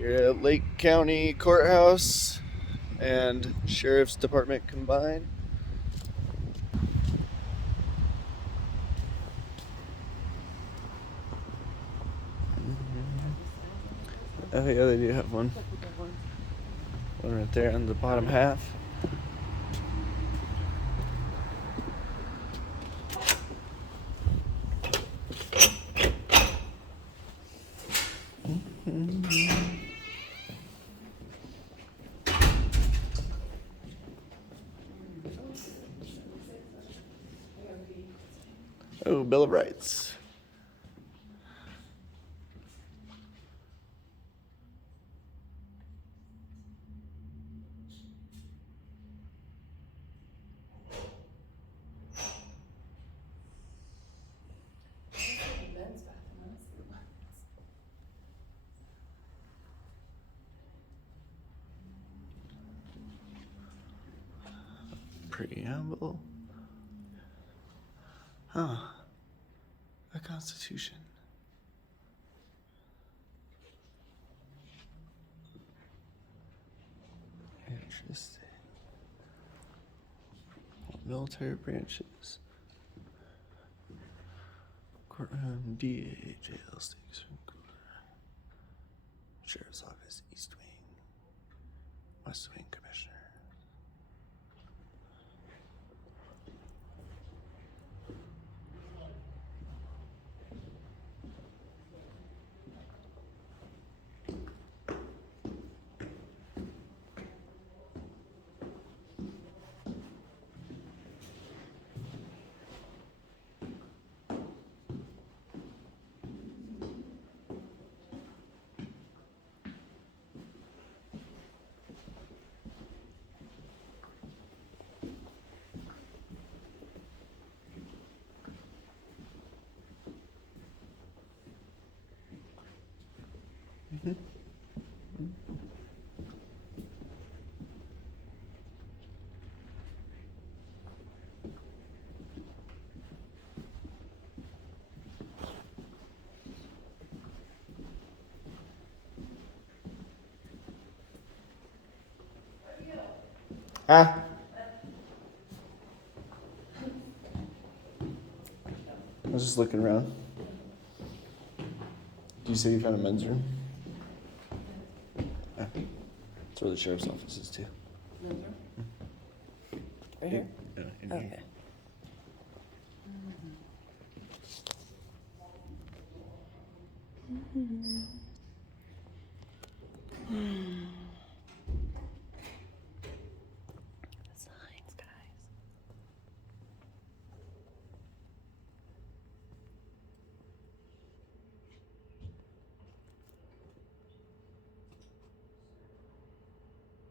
Here at Lake County Courthouse and Sheriff's Department combined. Oh yeah, they do have one. One right there on the bottom half. Oh, Bill of Rights. Preamble. Huh. A Constitution. Interesting. Military branches. Courtroom, DA, jail, stakes, Sheriff's Office, East Wing, West Wing Commissioner. Ah. I was just looking around. Do you say you found a men's room? Yeah. That's where the sheriff's office is too. Men's room? Right here? Yeah, in Okay. here. The signs, guys.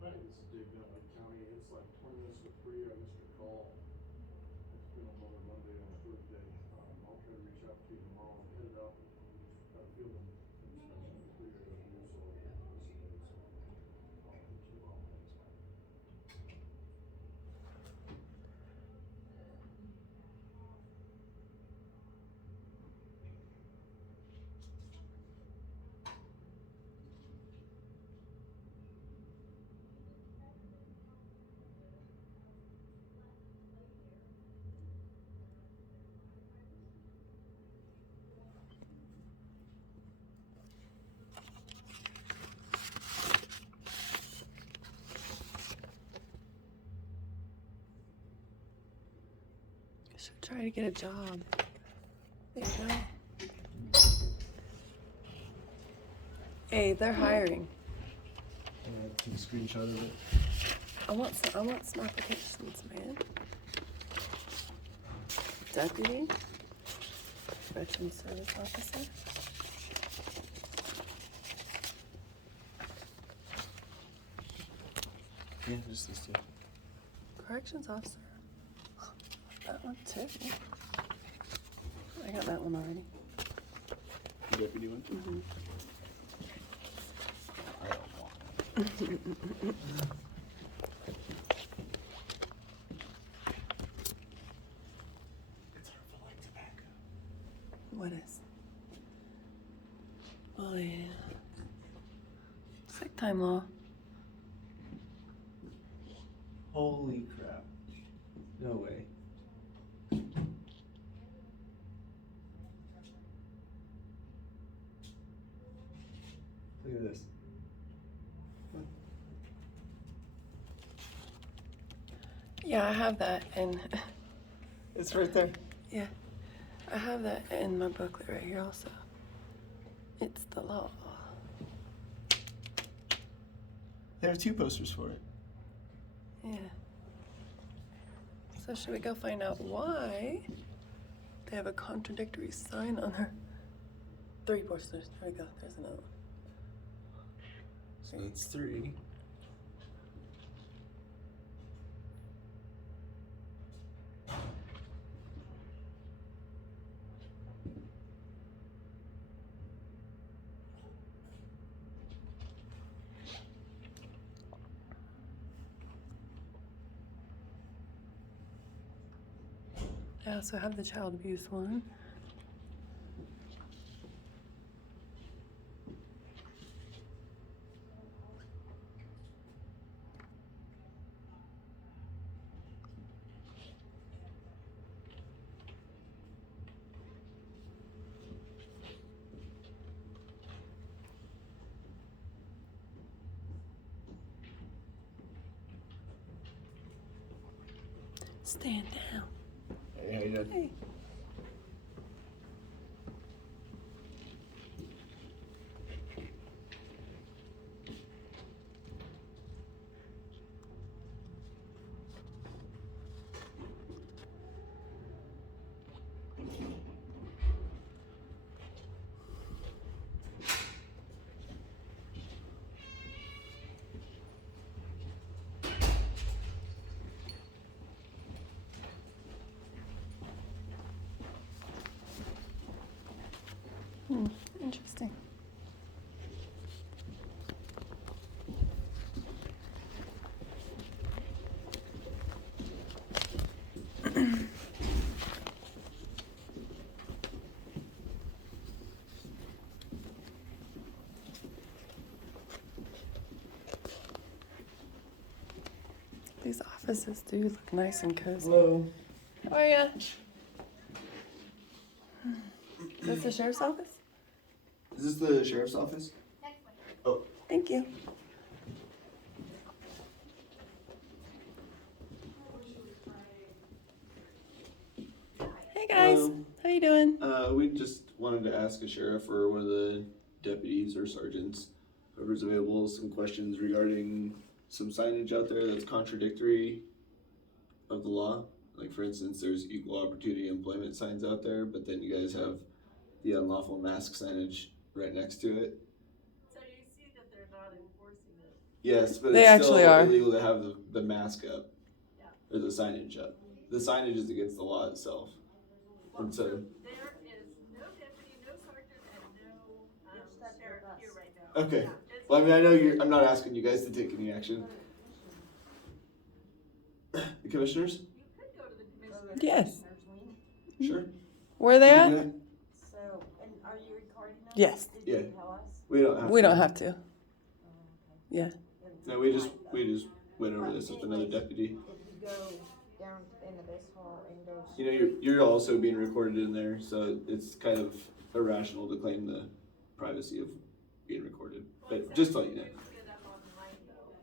Hi, this is Dave Gunn, Lake County. It's like 20 minutes to 3. I missed your call. It's been another Monday and a Thursday. I'll try to reach out to you tomorrow. I'm headed out. Got a field inspection at 3 I gotta do, so I'll get this today. So I'll hit you tomorrow. Thanks, bye. You should try to get a job. There you go. Hey, they're hiring. Take a screenshot of it. I want some applications, man. Deputy, Veteran Service Officer. Yeah, just these two. Corrections Officer. That one too. I got that one already. The deputy one? Mm-hmm. I don't want it. It's harmful like tobacco. What is? Oh yeah. Time law. Holy crap. No way. Look at this. Yeah, I have that, and It's right there. yeah, I have that in my booklet right here also. It's the law. They have 2 posters for it. Yeah. So should we go find out why they have a contradictory sign on their 3 posters? There we go. There's another one. So that's 3. I also have the child abuse one. Stand down. Hey, how you doing? Hey. Interesting. These offices do look nice and cozy. Hello. How are ya? Is this the sheriff's office? Is this the sheriff's office? Oh. Thank you. Hey guys, Hello. how you doing? We just wanted to ask a sheriff or one of the deputies or sergeants, whoever's available, some questions regarding some signage out there that's contradictory of the law. Like for instance, there's equal opportunity employment signs out there, but then you guys have the unlawful mask signage right next to it. So you see that they're not enforcing it. Yes, but They it's actually still are. illegal to have the mask up. Yeah. Or the signage up. The signage is against the law itself. Well, And so, there is no deputy, no sergeant, and no sheriff here right now. okay. Yeah, it's Well, I mean, I know I'm not asking you guys to take any action. The commissioners? You could go to the commissioner. Yes. Sure. Where are they You can at? do it. So, and are you recording us? Yes. Did Yeah. you tell us? We don't have We to. don't have to. Oh, okay. Yeah. No, we just went over this with another deputy. If you go down into this hall and go. You know, you're also being recorded in there, so it's kind of irrational to claim the privacy of being recorded. But just to let you know. Put it up online though.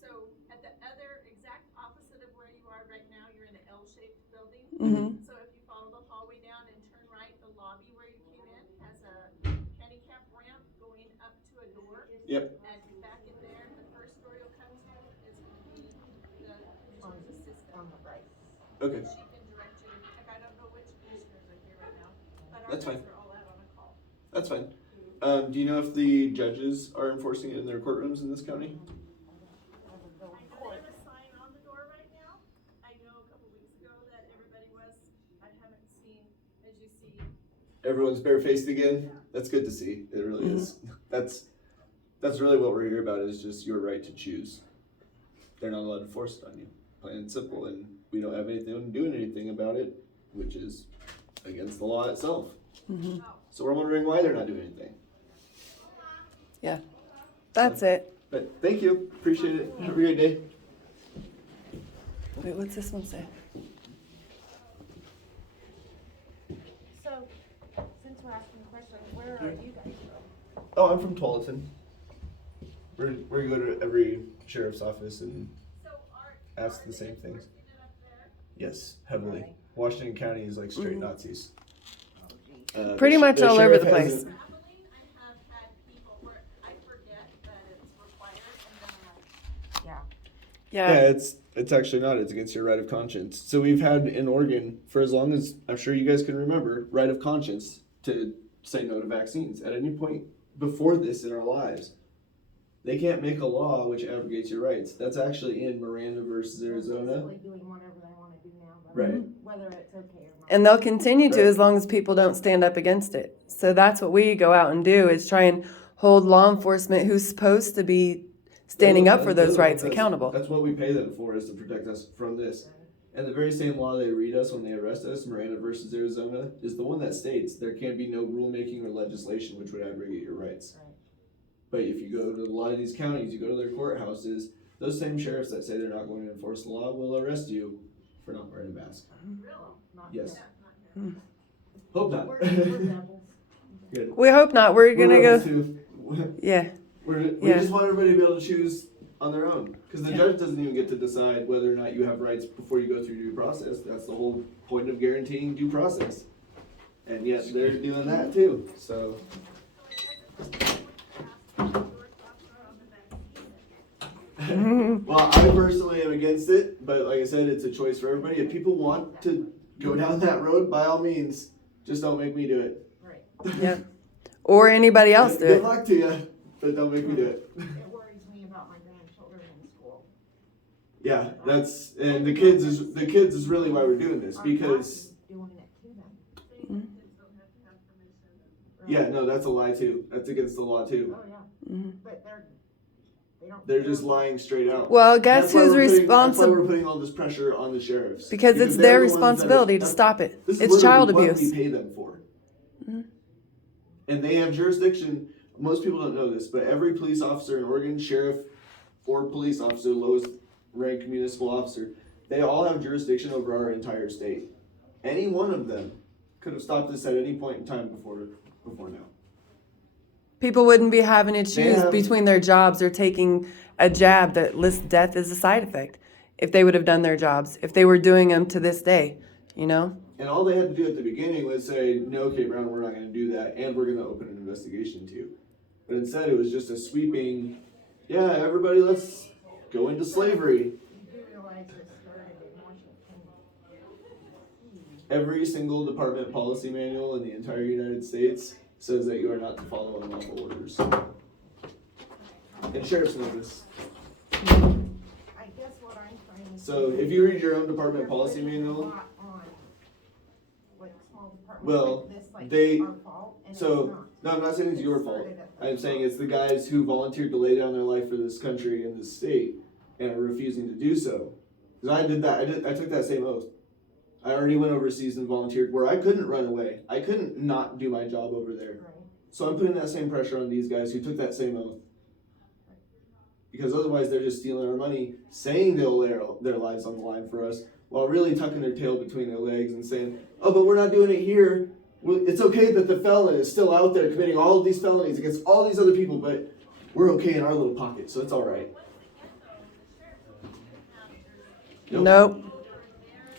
So at the other exact opposite of where you are right now, you're in an L-shaped building. Mm-hmm. So if you follow the hallway down and turn right, the lobby where you came in has a handicap ramp going up to a door. Yep. And back in there, the first door you'll come to is gonna be the commissioner's assistant. On the right. Okay. She can direct you, like I don't know which commissioners are here right now, but our That's guys fine. are all out on a call. That's fine. Do you know if the judges are enforcing it in their courtrooms in this county? Have a go I in know court. they have a sign on the door right now. I know a couple weeks ago that everybody was. I haven't seen, as you see. Everyone's barefaced again. That's good to see. It really is. That's really what we're here about, is just your right to choose. They're not allowed to force it on you, plain and simple, and we don't have anything doing anything about it, which is against the law itself. Mm-hmm. So we're wondering why they're not doing anything. Yeah. That's it. But thank you. Appreciate it. Have a great day. Wait, what's this one say? So, since we're asking questions, where are you guys from? Oh, I'm from Tualatin. We go to every sheriff's office and ask the same things. Yes, heavily. Really? Washington County is like straight Nazis. Pretty much all over the place. hasn't- I have had people where I forget that it's required and then I'm like, Yeah. Yeah, it's actually not. It's against your right of conscience. So we've had in Oregon for as long as I'm sure you guys can remember, right of conscience to say no to vaccines at any point before this in our lives. They can't make a law which abrogates your rights. That's actually in Miranda versus Arizona. Basically doing whatever they wanna do now, but Right. whether it's okay or not. And they'll continue to Right. as long as people don't stand up against it. So that's what we go out and do is try and hold law enforcement who's supposed to be standing up for those rights accountable. That's what we pay them for, is to protect us from this. And the very same law they read us when they arrest us, Miranda versus Arizona, is the one that states there can be no rulemaking or legislation which would abrogate your rights. Right. But if you go to a lot of these counties, you go to their courthouses, those same sheriffs that say they're not going to enforce the law will arrest you for not wearing a mask. Not Yes. here. Hope not. We're devils. Good. We hope not. We're gonna rebels go. too. Yeah. We Yeah. just want everybody to be able to choose on their own. Because the Yeah. judge doesn't even get to decide whether or not you have rights before you go through due process. That's the whole point of guaranteeing due process. And yet they're doing that too. So well, I personally am against it, but like I said, it's a choice for everybody. If people want to go down that road, by all means, just don't make me do it. Right. Yeah. Or anybody else do Good it. luck to you, but don't make me do it. It worries me about my grandchildren in school. Yeah, that's and the kids is really why we're doing this, Our because boss is doing it to them. saying that kids don't have to have permission. yeah, no, that's a lie too. That's against the law too. Oh, yeah. Mhm. But they don't. They're just lying straight out. Well, guess That's why who's we're putting- That's why responsible? we're putting all this pressure on the sheriffs. Because it's they're their the ones that are- responsibility to that's- stop it. This is It's child literally what abuse. we pay them for. Mhm. And they have jurisdiction. Most people don't know this, but every police officer in Oregon, sheriff or police officer, lowest rank municipal officer, they all have jurisdiction over our entire state. Any one of them could have stopped this at any point in time before now. People wouldn't be having to They choose have- between their jobs or taking a jab that lists death as a side effect if they would have done their jobs, if they were doing them to this day, you know? And all they had to do at the beginning was say, no, Kate Brown, we're not going to do that, and we're going to open an investigation too. But instead, it was just a sweeping, yeah, everybody, let's go into slavery. You do realize this started in Washington. Every single department policy manual in the entire United States says that you are not to follow unlawful orders. And sheriffs know this. I guess what I'm trying to. So say if you read your own is department they're policy putting a manual, lot on, like, small departments Well, like this, like, they- our fault, and it's so, not. no, I'm not saying it's your It fault. started at the I'm saying top. it's the guys who volunteered to lay down their life for this country and this state and are refusing to do so. Because I did that. I took that same oath. I already went overseas and volunteered where I couldn't run away. I couldn't not do my job over there. Right. So I'm putting that same pressure on these guys who took that same oath. Because otherwise they're just stealing our money, saying they'll lay their lives on the line for us, while really tucking their tail between their legs and saying, oh, but we're not doing it here. Well, it's okay that the felon is still out there committing all of these felonies against all these other people, but we're okay in our little pocket, so it's all right. Nope. They're-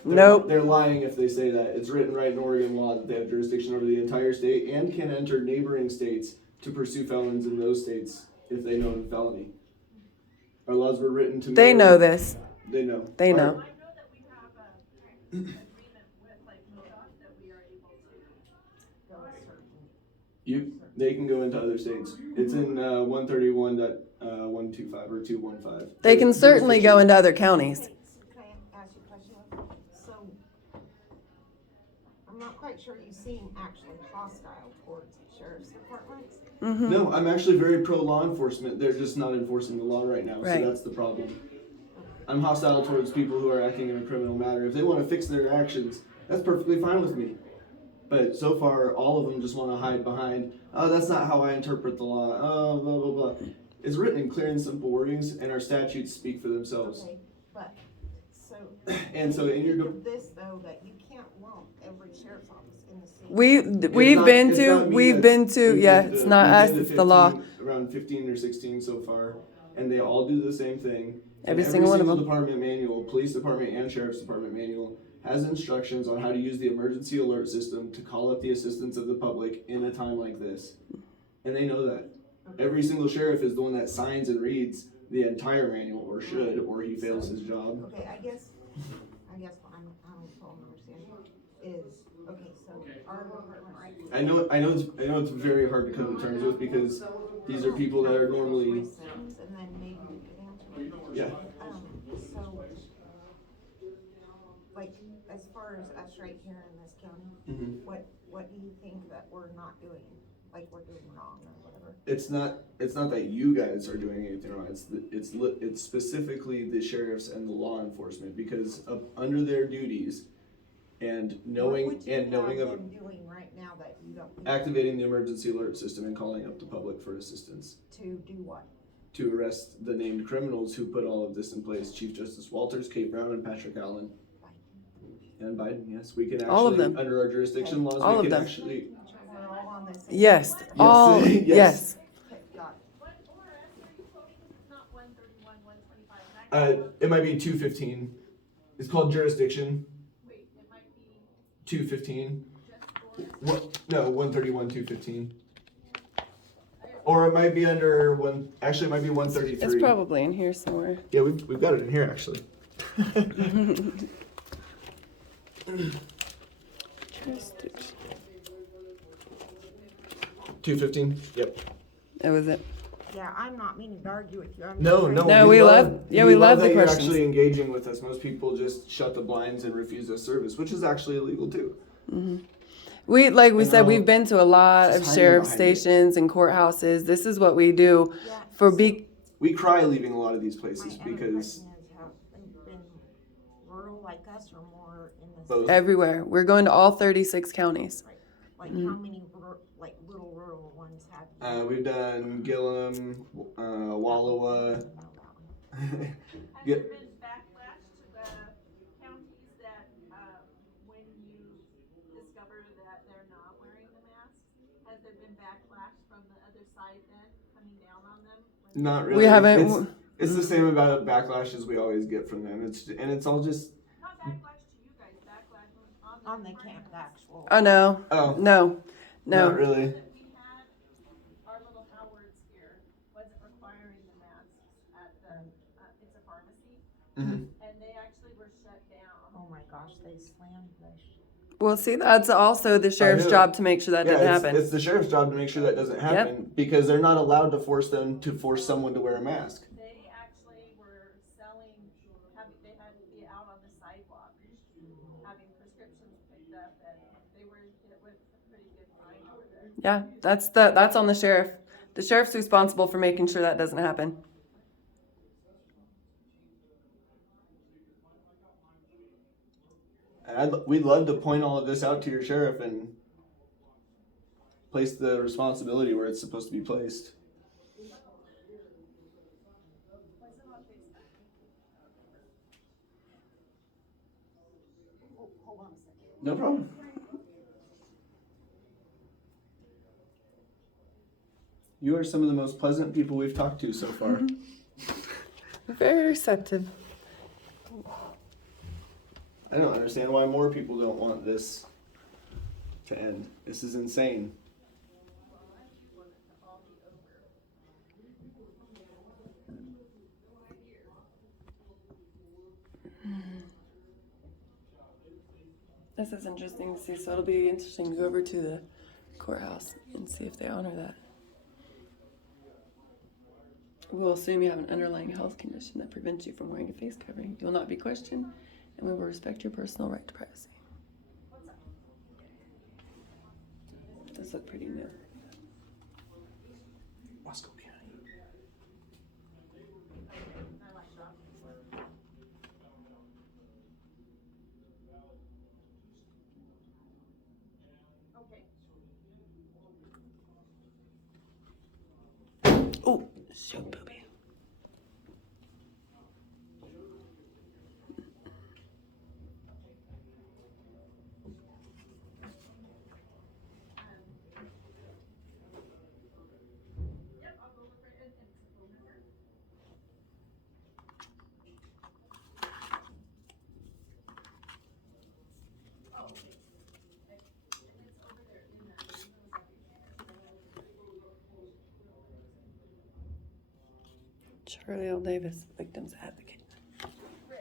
Nope. They're lying if they say that. It's written right in Oregon law that they have jurisdiction over the entire state and can enter neighboring states to pursue felons in those states if they know of a felony. Our laws were written to. They mirror- know this. They know. They Our- know. I know that we have a agreement with like MoDOT that we are able to. Go a certain- They can go into other states. It's in 131.125 or 215. They can certainly go into other counties. Can I ask you a question? So, I'm not quite sure you seem actually hostile towards sheriff's departments. Mm-hmm. No, I'm actually very pro law enforcement. They're just not enforcing the law right now, Right. so that's the problem. I'm hostile towards people who are acting in a criminal matter. If they want to fix their actions, that's perfectly fine with me. But so far, all of them just want to hide behind, oh, that's not how I interpret the law. Oh, blah, blah, blah. It's written in clear and simple wordings, and our statutes speak for themselves. Okay, but, so. And so in your Think of this though, that you can't lump every sheriff's office in the city. We've been to, yeah, it's not us, it's the law. Around 15 or 16 so far, and they all do the same thing. Every single one of them. Department manual, police department and sheriff's department manual, has instructions on how to use the emergency alert system to call up the assistance of the public in a time like this. And they know that. Every single sheriff is the one that signs and reads the entire manual, or should, or he fails his job. Okay, I guess what I'm understanding is, okay, so our department, right? I know it's very hard to come to terms with, because these are people that are normally, And then maybe we could answer. yeah. So, like, as far as us right here in this county, Mhm. what do you think that we're not doing? Like, we're doing wrong or whatever? It's not that you guys are doing anything wrong. It's specifically the sheriffs and the law enforcement, because under their duties and knowing What would you of have them doing right now that you don't think? activating the emergency alert system and calling up the public for assistance To do what? to arrest the named criminals who put all of this in place: Chief Justice Walters, Kate Brown, and Patrick Allen. And Biden, yes, we can actually, All of them. under our jurisdiction laws, All we of can them. actually. We're all on the same. Yes, all, Yes. yes. Okay, got it. What ORS are you quoting? 'Cause it's not 131, 125. It might be 215. It's called jurisdiction. Wait, it might be 215. just ORS. What? No, 131, 215. Or it might be under one. Actually, it might be 133. It's probably in here somewhere. Yeah, we've got it in here actually. 215. Yep. That was it. Yeah, I'm not meaning to argue with you. I'm No, just no. trying No, we love the that you're questions. actually engaging with us. Most people just shut the blinds and refuse us service, which is actually illegal too. Like we And said, I'll we've been to a lot just of hide sheriff behind it. stations and courthouses. This is what we do Yeah, for so We cry leaving a lot of these my places other because question is, have they been rural like us or more in the Both. city? everywhere. We're going to all 36 counties. Like, how many like little rural ones have you? we've done Gillum, Wallowa. I don't know that one. Has Yeah. there been backlash to the counties that, when you discover that they're not wearing the masks? Has there been backlash from the other side then, coming down on them? Not really. We haven't. It's the same amount of backlash as we always get from them. It's all just. Not backlash to you guys, backlash On the department. camp, the actual. Oh no, Oh, no, no. not really. That we had, our little Howards here wasn't requiring the masks at the, it's a pharmacy, Mhm. and they actually were shut down. Oh my gosh, they slammed the Well, see, that's also the sheriff's knew. job to make sure that didn't happen. It's the sheriff's job to make sure that doesn't happen because they're not allowed to force someone to wear a mask. They actually were selling, they had to be out on the sidewalk, having prescriptions picked up, and they were hit with a pretty good fine over there. Yeah, that's on the sheriff. The sheriff's responsible for making sure that doesn't happen. And we'd love to point all of this out to your sheriff and place the responsibility where it's supposed to be placed. hold on a second. No problem. You are some of the most pleasant people we've talked to so far. Very receptive. I don't understand why more people don't want this to end. This is insane. This is interesting to see. So it'll be interesting to go over to the courthouse and see if they honor that. We'll assume you have an underlying health condition that prevents you from wearing a face covering. You will not be questioned, and we will respect your personal right to privacy. Does look pretty new. Wasco County. So booby. Yep, I'll go look right in. It's a phone number. Oh, okay. And it's over there in that windows everything. Charlie L. Davis, victim's advocate. Rich.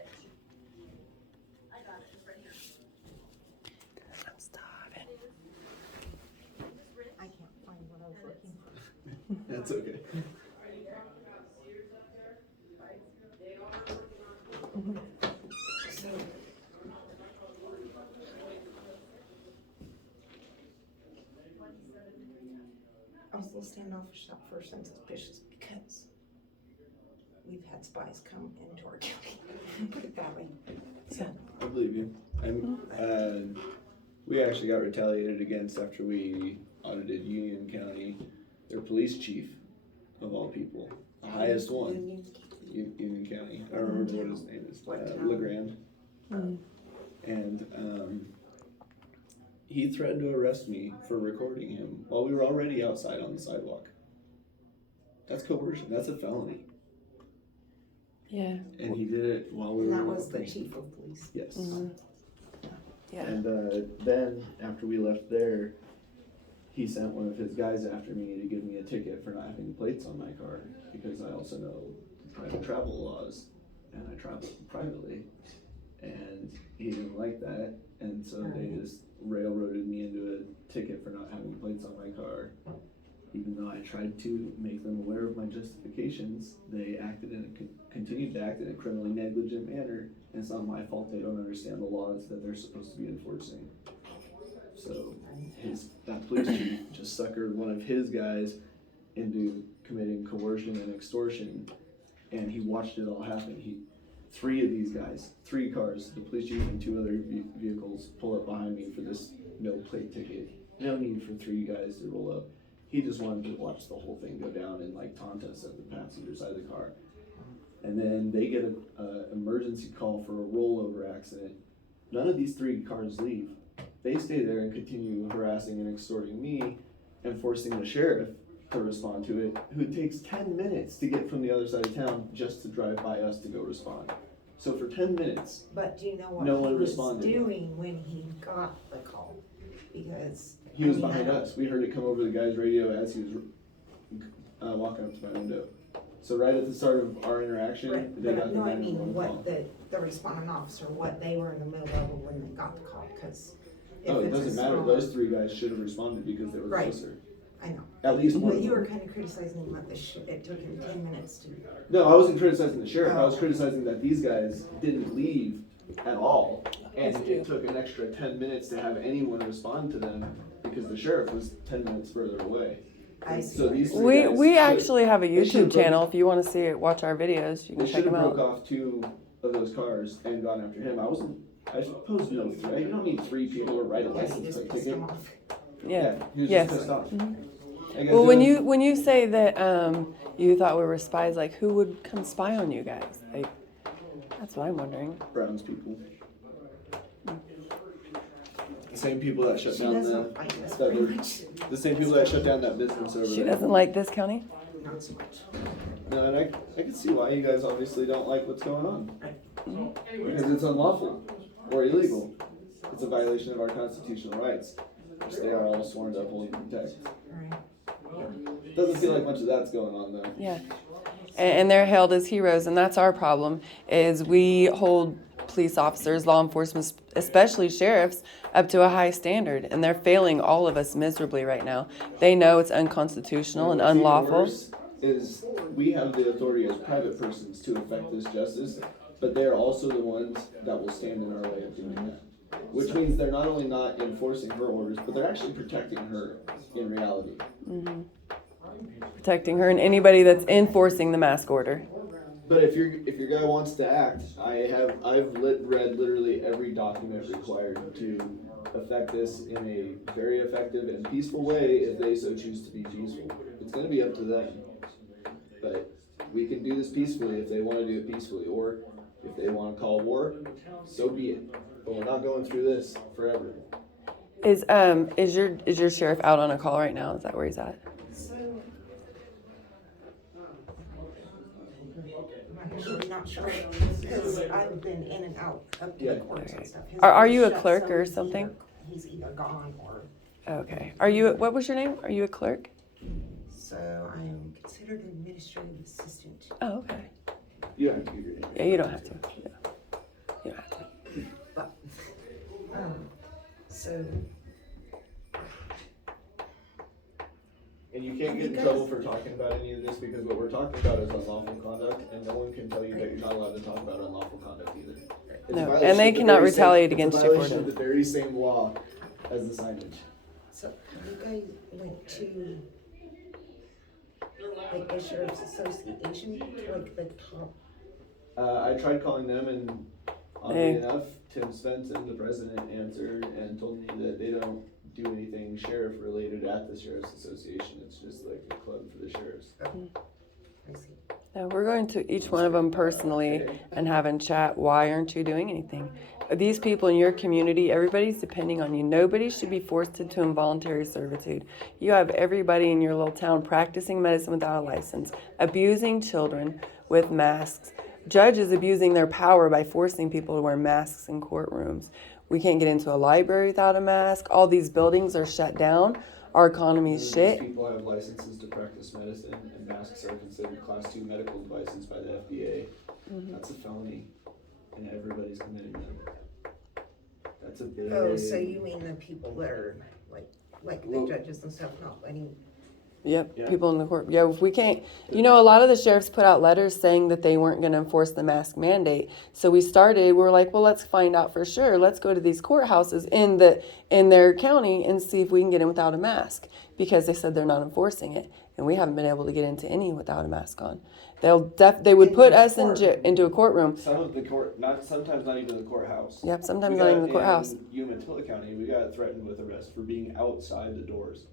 I got it. It's right here. I'm starving. Is this Rich? I can't find what I was looking for. That's okay. I was a little standoffish at first and suspicious because we've had spies come into our county, put it that way. So, I believe you. We actually got retaliated against after we audited Union County, their police chief, of all people, the highest one. Union County. I don't remember what his name is. LeGrand. And he threatened to arrest me for recording him while we were already outside on the sidewalk. That's coercion. That's a felony. Yeah. And he did it while we And were. that was the walking. chief of police. Yes. Yeah. And then after we left there, he sent one of his guys after me to give me a ticket for not having plates on my car because I also know private travel laws and I travel privately. And he didn't like that, and so they just railroaded me into a ticket for not having plates on my car. Even though I tried to make them aware of my justifications, they continued to act in a criminally negligent manner, and it's not my fault they don't understand the laws that they're supposed to be enforcing. So that police chief just suckered one of his guys into committing coercion and extortion, and he watched it all happen. Three of these guys, 3 cars, the police chief and 2 other vehicles pull up behind me for this no plate ticket. No need for 3 guys to roll up. He just wanted to watch the whole thing go down and like taunt us at the passenger side of the car. And then they get an emergency call for a rollover accident. None of these 3 cars leave. They stay there and continue harassing and extorting me and forcing the sheriff to respond to it, who takes 10 minutes to get from the other side of town just to drive by us to go respond. So for 10 minutes, But do you know what No one he was responded. doing when he got the call? Because he was I mean, behind I- us. We heard it come over the guy's radio as he was walking up to my window. So right at the start of our interaction, Right, they but got the no, I mean, 911 call. what the responding officer, what they were in the middle of when they got the call, because. Oh, it doesn't matter. Those 3 guys should have responded because they were Right. closer. I know, At least one. but of you them. were kinda criticizing him at it took him 10 minutes to. No, I wasn't criticizing the sheriff. I was Oh. criticizing that these guys didn't leave at all, and it took an extra 10 minutes to have anyone respond to them because the sheriff was 10 minutes further away. I see. So these 3 We guys we should- actually have a they should've YouTube channel. If you want to see it, watch our videos. You They can should check have them broke out. off 2 of those cars and gone after him. I suppose no threat. You don't need 3 people to write a Yes, he license just plate pissed ticket. him off. Yeah. He was Yes. just pissed off. I guess Well, when they're- you say that you thought we were spies, like who would come spy on you guys? Like that's what I'm wondering. Browns people. The same people that shut She down doesn't like us that very were- much, the same people that shut down that business over She there. doesn't like this county. not so much. No, and I can see why you guys obviously don't like what's going on. Because it's unlawful or illegal. It's a violation of our constitutional rights, which they are all sworn to uphold and protect. Alright, Doesn't feel like much of that's going on though. Yeah. And they're hailed as heroes, and that's our problem. Is we hold police officers, law enforcement, especially sheriffs, up to a high standard, and they're failing all of us miserably right now. They know it's unconstitutional and What's even unlawful. worse is we have the authority as private persons to effect this justice, but they're also the ones that will stand in our way of doing that. Which means they're not only not enforcing her orders, but they're actually protecting her in reality. Protecting her and anybody that's enforcing the mask order. But if your guy wants to act, I've read literally every document required to effect this in a very effective and peaceful way if they so choose to be peaceful. It's gonna be up to them. but we can do this peacefully if they wanna do it peacefully, or if they wanna call war, so be it. But we're not going through this forever. Is your sheriff out on a call right now? Is that where he's at? So, I'm actually not sure, because I've been in and out up to the Yeah. courts and stuff. His Are door's you a shut, clerk so or he's something? He's either gone or, Okay. What was your name? Are you a clerk? so I am considered an administrative assistant. Oh, okay. You don't have to give your name. Yeah, you don't have to. Yeah. You don't have to. But, so, And you can't get in trouble for talking about any of this, because what we're talking about is unlawful conduct, and no one can tell you that you're not allowed to talk about unlawful conduct either. It's a No, violation and they of the cannot very retaliate same, against it's you a for violation it. of the very same law as the signage. so you guys went to, like, the Sheriff's Association, like the top, I tried calling them, and oddly Hey. enough, Tim Svensson, the president, answered and told me that they don't do anything sheriff related at the Sheriff's Association. It's just like a club for the sheriffs. I see. No, we're going to each one of them personally and having chat. Why aren't you doing anything? These people in your community, everybody's depending on you. Nobody should be forced into involuntary servitude. You have everybody in your little town practicing medicine without a license, abusing children with masks, judges abusing their power by forcing people to wear masks in courtrooms. We can't get into a library without a mask. All these buildings are shut down. Our economy's These shit. people have licenses to practice medicine, and masks are considered class 2 medical devices by the FDA. That's a felony, and everybody's committing them. That's a big. Oh, so you mean the people that are, like the Well- judges and stuff not letting, Yep, Yeah. people in the court. Yeah, if we can't, a lot of the sheriffs put out letters saying that they weren't going to enforce the mask mandate. So we were like, well, let's find out for sure. Let's go to these courthouses in their county and see if we can get in without a mask, because they said they're not enforcing it, and we haven't been able to get into any without a mask on. They would put us into a courtroom. Some of the sometimes not even the courthouse. Yep, sometimes We not got even the courthouse. In Umatilla County, we got threatened with arrest for being outside the doors.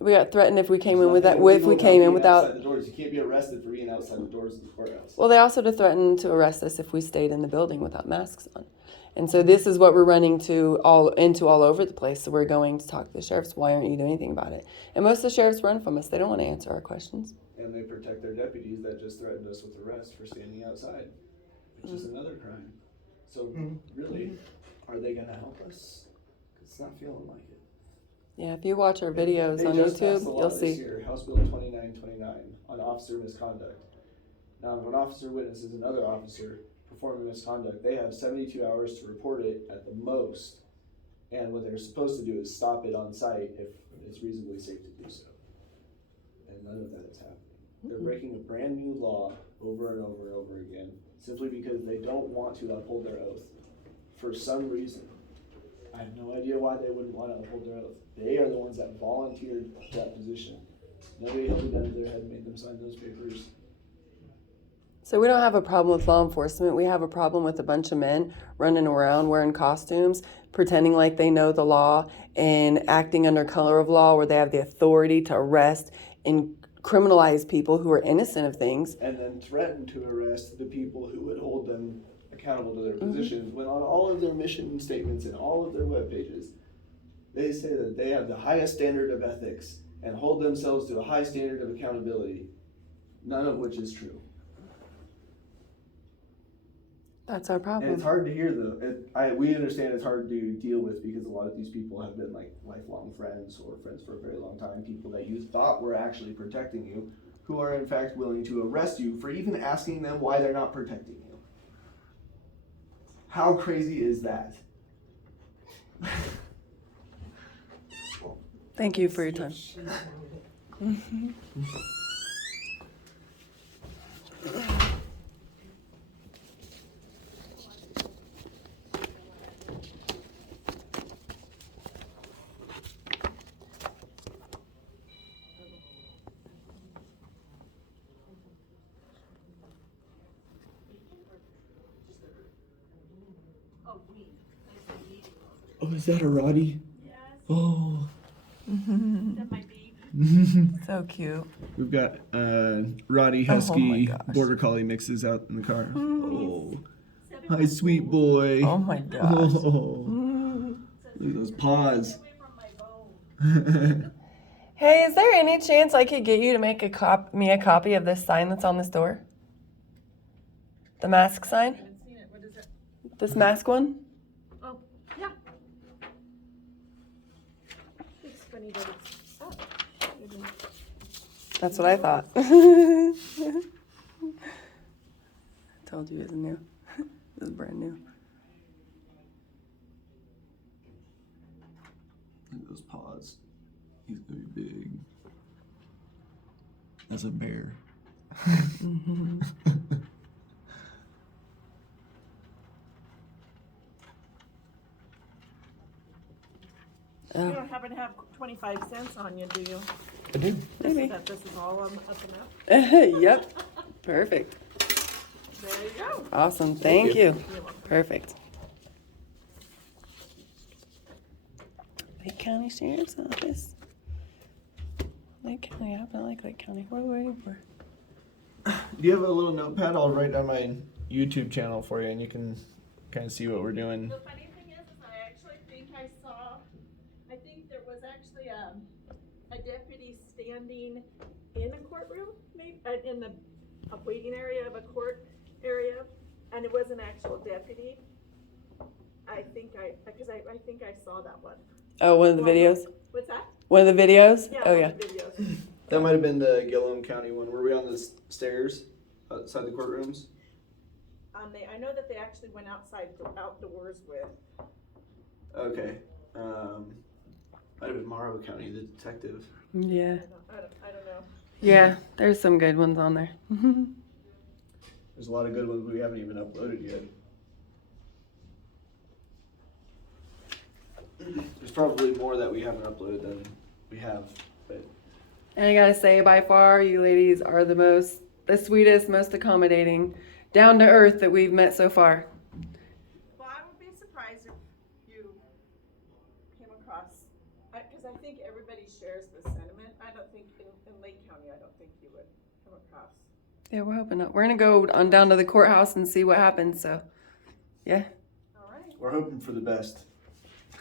We got threatened if we came in with There's that. nothing If we illegal came about in being without. outside the doors. You can't be arrested for being outside the doors of the courthouse. Well, they also threatened to arrest us if we stayed in the building without masks on. And so this is what we're running all over the place. So we're going to talk to the sheriffs. Why aren't you doing anything about it? And most of the sheriffs run from us. They don't want to answer our questions. And they protect their deputies that just threatened us with arrest for standing outside, which is another crime. So really, are they going to help us? It's not feeling like it. Yeah, if you watch our videos They on just YouTube, passed a law you'll this see. year, House Bill 2929 on officer misconduct. Now, if an officer witnesses another officer performing misconduct, they have 72 hours to report it at the most. And what they're supposed to do is stop it on site if it's reasonably safe to do so. And none of that is happening. They're breaking a brand new law over and over and over again, simply because they don't want to uphold their oath for some reason. I have no idea why they wouldn't want to uphold their oath. They are the ones that volunteered that position. Nobody held a gun to their head and made them sign those papers. So we don't have a problem with law enforcement. We have a problem with a bunch of men running around wearing costumes, pretending like they know the law and acting under color of law, where they have the authority to arrest and criminalize people who are innocent of things. And then threaten to arrest the people who would hold them accountable to their positions, when on all of their mission statements and all of their web pages, they say that they have the highest standard of ethics and hold themselves to a high standard of accountability, none of which is true. That's our problem. And it's hard to hear though. We understand it's hard to deal with because a lot of these people have been like lifelong friends or friends for a very long time, people that you thought were actually protecting you, who are in fact willing to arrest you for even asking them why they're not protecting you. How crazy is that? Thank you for your time. Oh, is that a Roddy? Yes, Oh, that my baby. So cute. We've got Roddy Oh my Husky gosh. Border Collie mixes out in the car. Oh, 7 hi, months sweet old. boy. Oh my gosh. Oh, Mm. look at those paws. Away from my bone. Hey, is there any chance I could get you to make me a copy of this sign that's on this door? The mask sign? I haven't seen it. What is it? This mask one? Oh, yeah. It's funny that it's up. That's what I thought. I told you it was new. It was brand new. Look at those paws. He's gonna be big. As a bear. You don't happen to have 25 cents on you, do you? I do. Maybe. That this is all on up and up? Yep. Perfect. There you go. Awesome. Thank you. You're welcome. Perfect. Lake County Sheriff's Office. Lake County. I happen to like Lake County. What are we waiting for? Do you have a little notepad? I'll write down my YouTube channel for you, and you can kind of see what we're doing. The funny thing is I actually think I saw, I think there was actually a deputy standing in a courtroom, maybe, in the waiting area of a court area, and it was an actual deputy. I think I saw that one. Oh, one of the videos? What's that? One of the videos? Yeah, Oh, one yeah. of the videos. That might have been the Gillum County one. Were we on the stairs outside the courtrooms? I know that they actually went outdoors with. Okay. Might have been Morrow County, the detective. Yeah. I don't know. Yeah, there's some good ones on there. There's a lot of good ones we haven't even uploaded yet. There's probably more that we haven't uploaded than we have, but And I gotta say, by far, you ladies are the sweetest, most accommodating, down to earth that we've met so far. Well, I would be surprised if you came across, because I think everybody shares this sentiment. I don't think in Lake County, I don't think you would come across. Yeah, we're hoping not. We're gonna go on down to the courthouse and see what happens, so, yeah. All right. we're hoping for the best.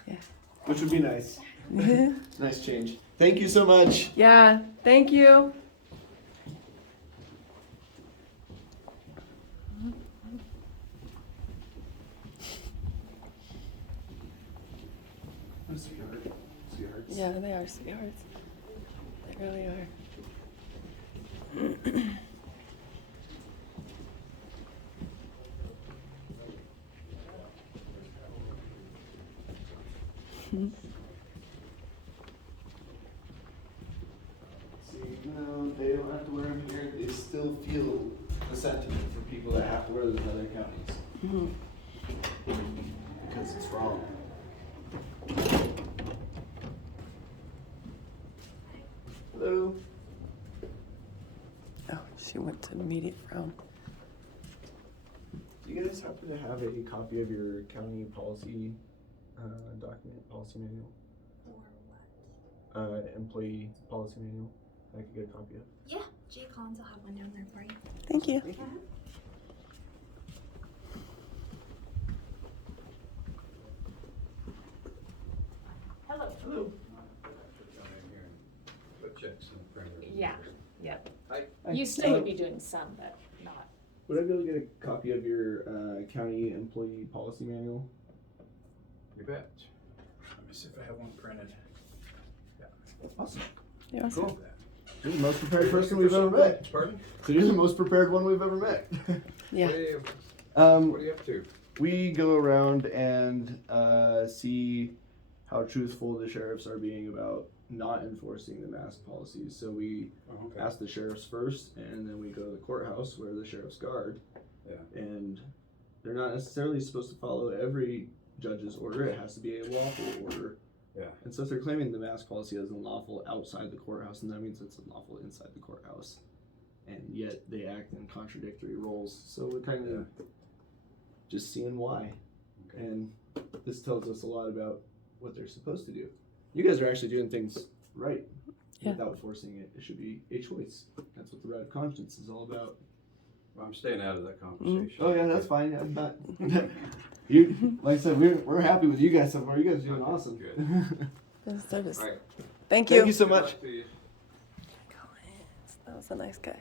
Yeah. Which would be nice. Nice change. Thank you so much. Yeah, thank you. Sweethearts. Yeah, they are sweethearts. They really are. See, even though they don't have to wear them here, they still feel the sentiment for people that have to wear them in other counties. Mm-hmm. Because it's wrong. Hello. Oh, she went to immediate frown. Do you guys happen to have a copy of your county policy document, policy manual? Employee policy manual I could get a copy of? Yeah, Jay Collins will have one down there for you. Thank you. Hello. Hello. Yeah, yep. Hi. You still would be doing some, but not. Would I be able to get a copy of your county employee policy manual? You bet. Let me see if I have one printed. Awesome. Yeah, awesome. Cool. You're the most prepared person we've ever met. Pardon? So you're the most prepared one we've ever met. Yeah. What are you up to? We go around and see how truthful the sheriffs are being about not enforcing the mask policies. So we Oh, okay. ask the sheriffs first, and then we go to the courthouse where the sheriffs guard. Yeah. And they're not necessarily supposed to follow every judge's order. It has to be a lawful order. Yeah. And so if they're claiming the mask policy as unlawful outside the courthouse, and that means it's unlawful inside the courthouse. And yet they act in contradictory roles. So we're kind of just seeing why. Okay. And this tells us a lot about what they're supposed to do. You guys are actually doing things right. Yeah. without forcing it. It should be a choice. That's what the right of conscience is all about. Well, I'm staying out of that conversation. Oh yeah, that's fine. I'm not. You, like I said, we're happy with you guys so far. You guys are doing Okay, awesome. good. Good service. All right. Thank you. Thank you so Good much. luck to you. That was a nice guy.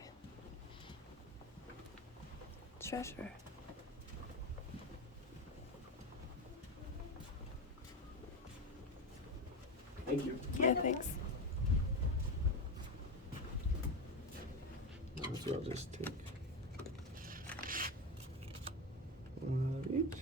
Treasure. Thank you. Yeah, thanks. So I'll just take one of each.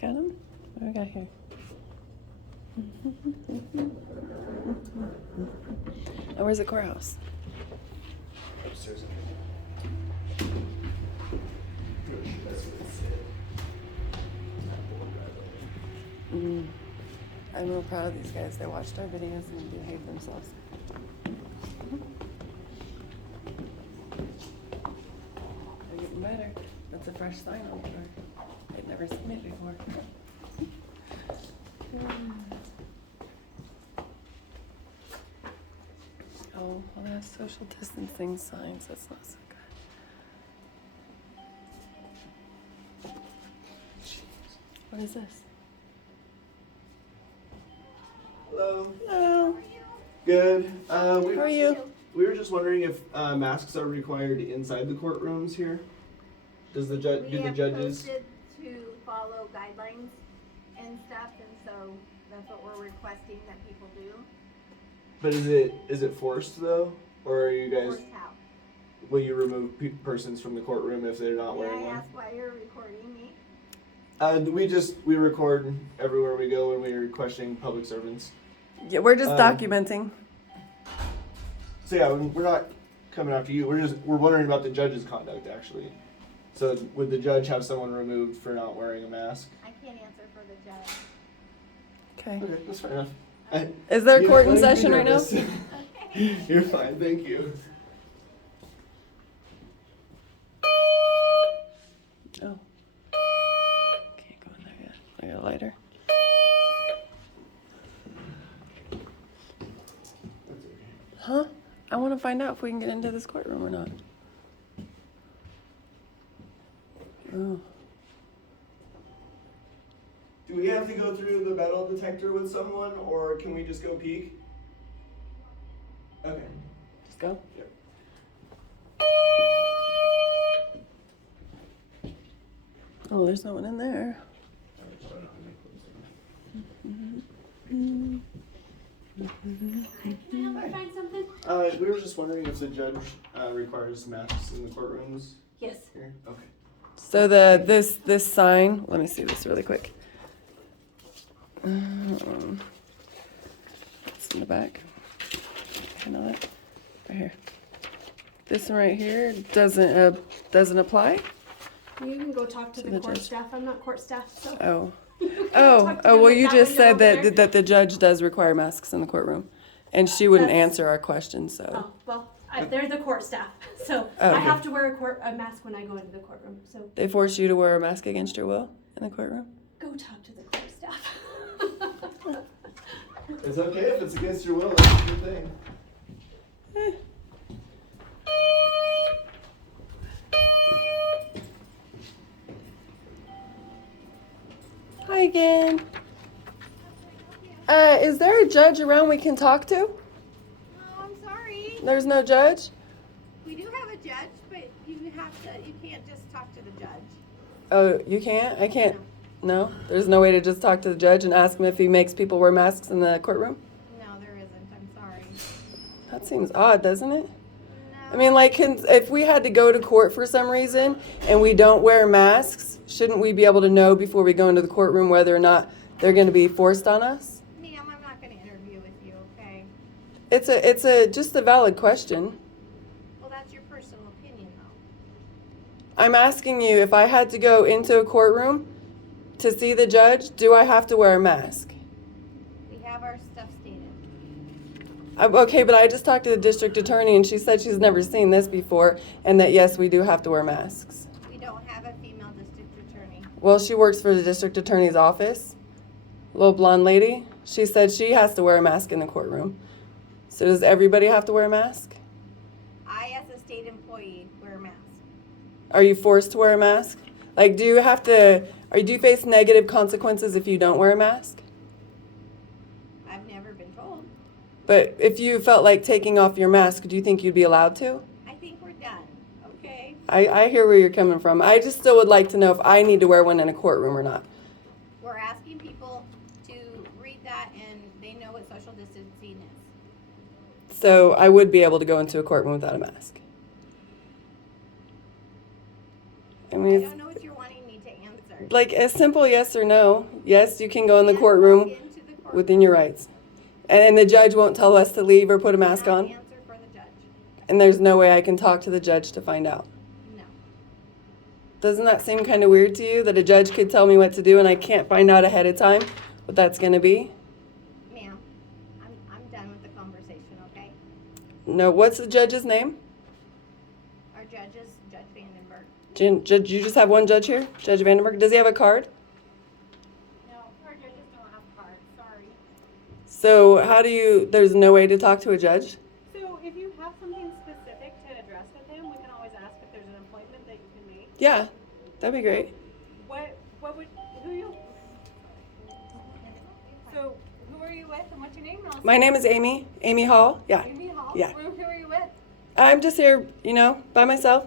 Got him? What do we got here? And where's the courthouse? Upstairs. I'm real proud of these guys. They watched our videos and behaved themselves. They're getting better. That's a fresh sign on the door. They've never seen it before. Oh, well, that's social distancing signs. That's not so good. What is this? Hello. Hello. Good. How are you? We were just wondering if masks are required inside the courtrooms here. Does the judge? Do the judges? We have posted to follow guidelines and stuff, and so that's what we're requesting that people do. But is it forced though, or are you guys? Forced how? Will you remove persons from the courtroom if they're not May wearing I one? ask why you're recording me? We record everywhere we go when we're questioning public servants. Yeah, we're just Um, documenting. So yeah, we're not coming after you. We're wondering about the judge's conduct actually. So would the judge have someone removed for not wearing a mask? I can't answer for the judge. Okay. Okay, that's fair enough. Is there a You court don't in need to be session right now? nervous. You're fine, thank you. Oh. Can't go in there yet. I got a lighter. Huh? I want to find out if we can get into this courtroom or not. Oh. Do we have to go through the metal detector with someone, or can we just go peek? Okay. Just go. Yep. Oh, there's no one in there. Find something? We were just wondering if the judge requires masks in the courtrooms Yes. here. Okay. So this sign. Let me see this really quick. It's in the back. Kind of that. Right here. This one right here doesn't apply. You can go talk to To the the court judge. staff. I'm not court staff, so. Oh. Talk to them Well, with you that just window said over there. that the judge does require masks in the courtroom, and she wouldn't That's- answer our questions. So. Oh, well, they're the court staff, so Oh, I okay. have to wear a mask when I go into the courtroom, so They force you to wear a mask against your will in the courtroom? go talk to the court staff. It's okay if it's against your will. That's a good thing. Hi again. Is there a judge around we can talk to? Oh, I'm sorry. There's no judge? We do have a judge, but you can't just talk to the judge. Oh, you can't? I can't. No? There's no way to just talk to the judge and ask him if he makes people wear masks in the courtroom? No, there isn't. I'm sorry. That seems odd, doesn't it? No. I mean, like, if we had to go to court for some reason and we don't wear masks, shouldn't we be able to know before we go into the courtroom whether or not they're going to be forced on us? Ma'am, I'm not going to interview with you, okay? It's just a valid question. Well, that's your personal opinion, though. I'm asking you, if I had to go into a courtroom to see the judge, do I have to wear a mask? We have our stuff stated. Okay, but I just talked to the district attorney and she said she's never seen this before and that yes, we do have to wear masks. We don't have a female district attorney. Well, she works for the district attorney's office. Little blonde lady. She said she has to wear a mask in the courtroom. So does everybody have to wear a mask? I, as a state employee, wear a mask. Are you forced to wear a mask? Like, do you face negative consequences if you don't wear a mask? I've never been told. But if you felt like taking off your mask, do you think you'd be allowed to? I think we're done, okay? I hear where you're coming from. I just still would like to know if I need to wear one in a courtroom or not. We're asking people to read that and they know what social distancing is. So I would be able to go into a courtroom without a mask. I I mean, don't know what you're wanting me to answer. like a simple yes or no. Yes, you can go in the Can't courtroom walk into the courtroom. within your rights. And the judge won't tell us to leave or put a mask Not on. answer for the judge. And there's no way I can talk to the judge to find out. No. Doesn't that seem kind of weird to you that a judge could tell me what to do and I can't find out ahead of time what that's going to be? Ma'am, I'm done with the conversation, okay? No, what's the judge's name? Our judge is Judge Vandenberg. Judge, you just have one judge here? Judge Vandenberg? Does he have a card? No, our judges don't have cards, sorry. So there's no way to talk to a judge? So if you have something specific to address with him, we can always ask if there's an appointment that you can make. Yeah, that'd be great. So who are you with and what's your name? And I'll My name is Amy Hall. Yeah. Amy Hall. Yeah. Who are you with? I'm just here, by myself.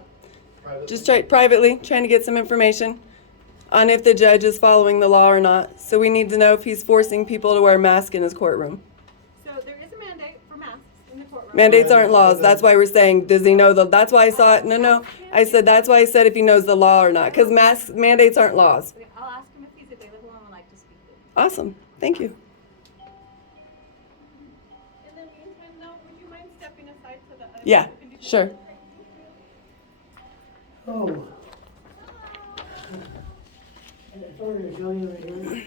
Just privately trying to get some information on if the judge is following the law or not. So we need to know if he's forcing people to wear masks in his courtroom. So there is a mandate for masks in the courtroom. Mandates aren't laws. That's why we're saying, does he know that's why I saw it. No. I said, that's why I said if he knows the law or not. Because mandates aren't laws. Okay, I'll ask him if he's available and would like to speak with you. Awesome. Thank you. In the meantime, though, would you mind stepping aside so that Yeah, people can do this? sure. Oh. Sorry to show you right here.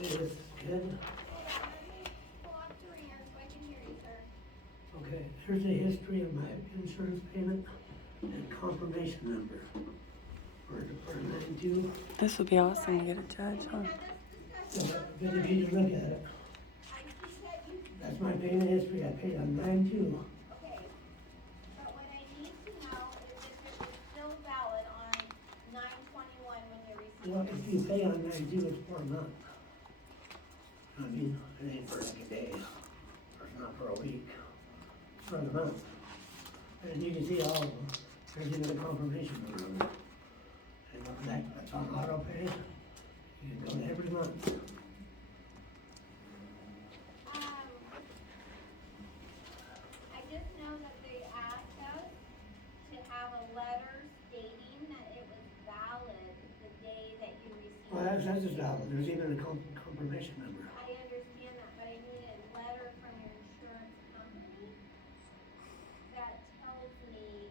Is this good? Okay, here's the history of my insurance payment and confirmation number for 92. This would be awesome to get a judge, huh? So, good of you to look at it. That's my payment history. I paid on 9/2. Okay, but what I need to know is if it was still valid on 9/21 when you received Well, it. if you pay on 9/2, it's for a month. I mean, it ain't for like a day, or it's not for a week, it's for the month. And you can see all of them, there's even a confirmation number. And that's on auto pay, you can go to every month. I just know that they asked us to have a letter stating that it was valid the day that you received Well, it. that's just valid, there's even a confirmation number. I understand that, but I need a letter from your insurance company that tells me,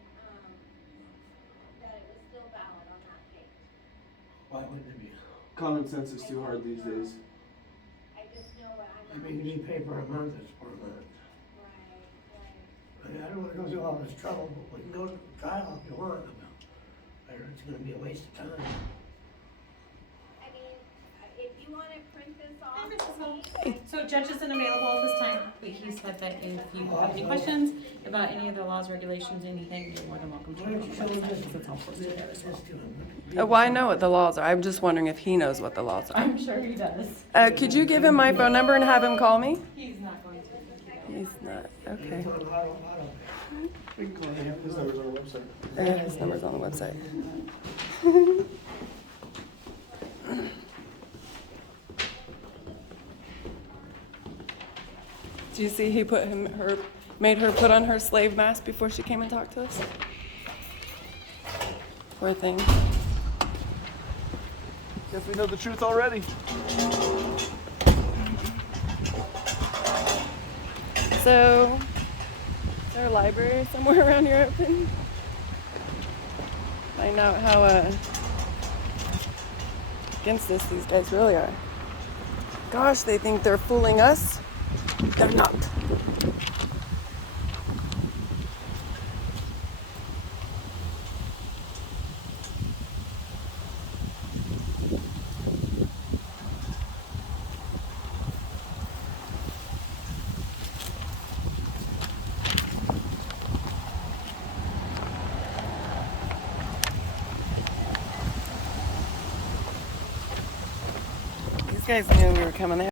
that it was still valid on that date. Why wouldn't it be? Common sense is too hard these days. I just know what I I'm. mean, you pay for a month, it's for a month. Right. I mean, I don't wanna go through all this trouble, but we can go to trial if you want, but it's gonna be a waste of time. I mean, if you wanna print this off. Hi, Mrs. Hull. okay? So judge isn't available at this time, but he said that if you have any questions about any of the laws, regulations, anything, you're more than welcome to. Why don't you show me this? It's all posted there as well. Well, I know what the laws are. I'm just wondering if he knows what the laws are. I'm sure he does. Could you give him my phone number and have him call me? He's not going to. He's not. Okay. It's on auto pay. We can call him. His number's on our website. His number's on the website. Do you see he made her put on her slave mask before she came and talked to us? Poor thing. Guess we know the truth already. So, is there a library somewhere around here open? Find out how against this these guys really are. Gosh, they think they're fooling us. They're not. These guys knew we were coming.